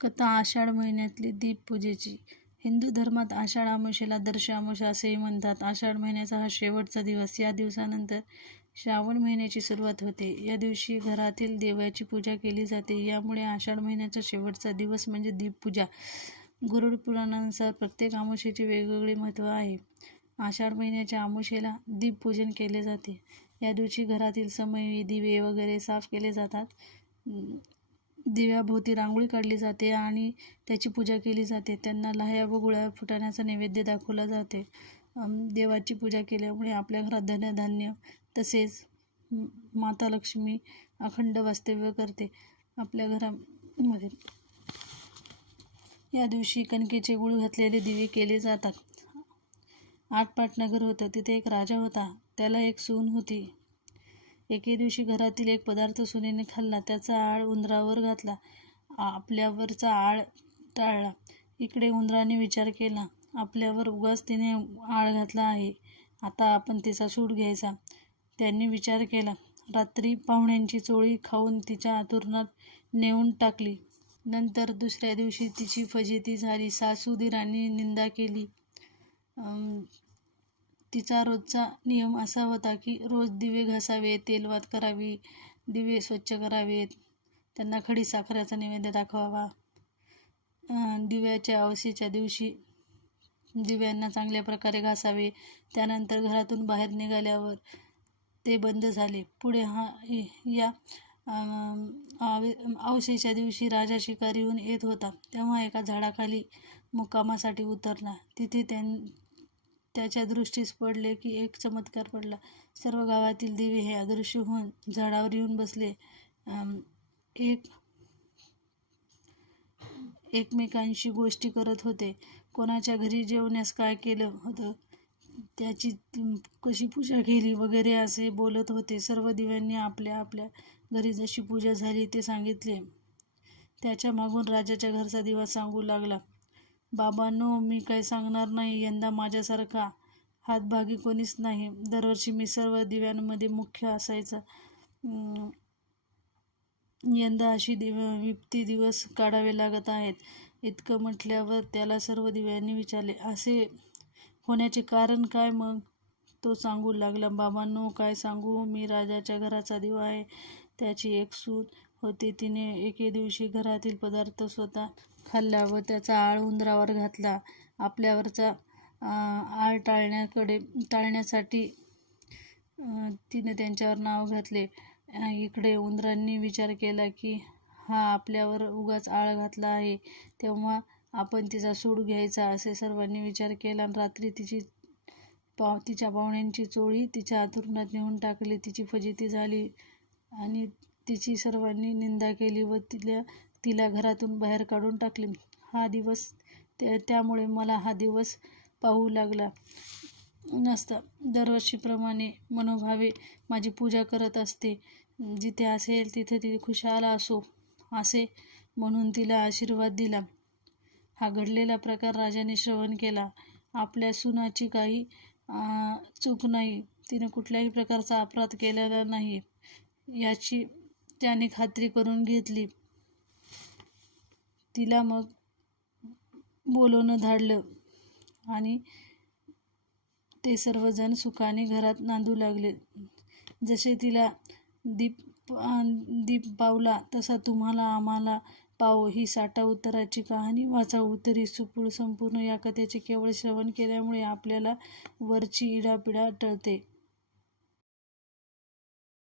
कथा आषाढ महिन्यातली दीपपूजेची हिंदू धर्मात आषाढ अमावास्येला दर्श अमावस्या असेही म्हणतात. आषाढ महिन्याचा हा शेवटचा दिवस. या दिवसानंतर श्रावण महिन्याची सुरुवात होते. या दिवशी घरातील देवाची पूजा केली जाते. यामुळे आषाढ महिन्याचा शेवटचा दिवस म्हणजे दीपपूजा. गरुड पुराणानुसार प्रत्येक अमावास्येचे वेगवेगळे महत्त्व आहे. आषाढ महिन्याच्या अमावास्येला दीपपूजन केले जाते. या दिवशी घरातील समय दिवे वगैरे साफ केले जातात. दिव्याभोवती रांगोळी काढली जाते आणि त्याची पूजा केली जाते. त्यांना लाह्या व गुळ्या फुटाण्याचा नैवेद्य दाखवला जाते. देवाची पूजा केल्यामुळे आपल्या घरात धनधान्य तसेच माता लक्ष्मी अखंड वास्तव्य करते आपल्या घरामध्ये. या दिवशी कणकेचे गुळ घातलेले दिवे केले जातात. आठपाट नगर होतं. तिथे एक राजा होता. त्याला एक सून होती. एके दिवशी घरातील एक पदार्थ सुनेने खाल्ला. त्याचा आळ उंदरावर घातला. आपल्यावरचा आळ टाळला. इकडे उंदराने विचार केला, आपल्यावर उगाच तिने आळ घातला आहे. आता आपण तिचा सूट घ्यायचा. त्यांनी विचार केला. रात्री पाहुण्यांची चोळी खाऊन तिच्या आतुरणात नेऊन टाकली. नंतर दुसऱ्या दिवशी तिची फजिती झाली. सासू-दिरांनी निंदा केली. तिचा रोजचा नियम असा होता की रोज दिवे घासावे तेलवात करावी, दिवे स्वच्छ करावेत, त्यांना खडी साखरेचा नैवेद्य दाखवावा. दिव्याच्या अवशेच्या दिवशी दिव्यांना चांगल्या प्रकारे घासावे. त्यानंतर घरातून बाहेर निघाल्यावर ते बंद झाले. पुढे हा या अवसेच्या दिवशी राजा शिकारीहून येत होता. तेव्हा एका झाडाखाली मुक्कामासाठी उतरला. तिथे त्यां त्याच्या दृष्टीस पडले की एक चमत्कार पडला सर्व गावातील दिवे हे अदृश्य होऊन झाडावर येऊन बसले. एक एकमेकांशी गोष्टी करत होते. कोणाच्या घरी जेवण्यास काय केलं होतं, त्याची कशी पूजा केली वगैरे असे बोलत होते. सर्व दिव्यांनी आपल्या आपल्या घरी जशी पूजा झाली ते सांगितले. त्याच्या मागून राजाच्या घरचा दिवा सांगू लागला, बाबांनो, मी काय सांगणार नाही. यंदा माझ्यासारखा हातभागी कोणीच नाही. दरवर्षी मी सर्व दिव्यांमध्ये मुख्य असायचा. यंदा अशी दिव विपती दिवस काढावे लागत आहेत. इतकं म्हटल्यावर त्याला सर्व दिव्यांनी विचारले, असे होण्याचे कारण काय मग? तो सांगू लागला, बाबांनो, काय सांगू. मी राजाच्या घराचा दिवा आहे. त्याची एक सूत होती. तिने एके दिवशी घरातील पदार्थ स्वतः खाल्ला व त्याचा आळ उंदरावर घातला. आपल्यावरचा आळ टाळण्याकडे टाळण्यासाठी तिने त्यांच्यावर नाव घातले. इकडे उंदरांनी विचार केला की हा आपल्यावर उगाच आळ घातला आहे, तेव्हा आपण तिचा सूड घ्यायचा. असे सर्वांनी विचार केला. रात्री तिची पाव तिच्या पाहुण्यांची चोळी तिच्या अंथरुणात नेऊन टाकली. तिची फजिती झाली आणि तिची सर्वांनी निंदा केली व तिला घरातून बाहेर काढून टाकले. हा दिवस त्यामुळे मला हा दिवस पाहू लागला नसता. दरवर्षीप्रमाणे मनोभावे माझी पूजा करत असते. जिथे असेल तिथे ती खुशाल असो, असे म्हणून तिला आशीर्वाद दिला. हा घडलेला प्रकार राजाने श्रवण केला. आपल्या सुनाची काही चूक नाही. तिने कुठल्याही प्रकारचा अपराध केलेला नाही याची त्याने खात्री करून घेतली. तिला मग बोलवणं धाडलं आणि ते सर्वजण सुखाने घरात नांदू लागले. जसे तिला दीप दीप पावला तसा तुम्हाला आम्हाला पाव ही साठा उत्तराची कहाणी वाचा. उत्तरी सुपूळ संपूर्ण या कथेचे केवळ श्रवण केल्यामुळे आपल्याला वरची इडापिडा टळते.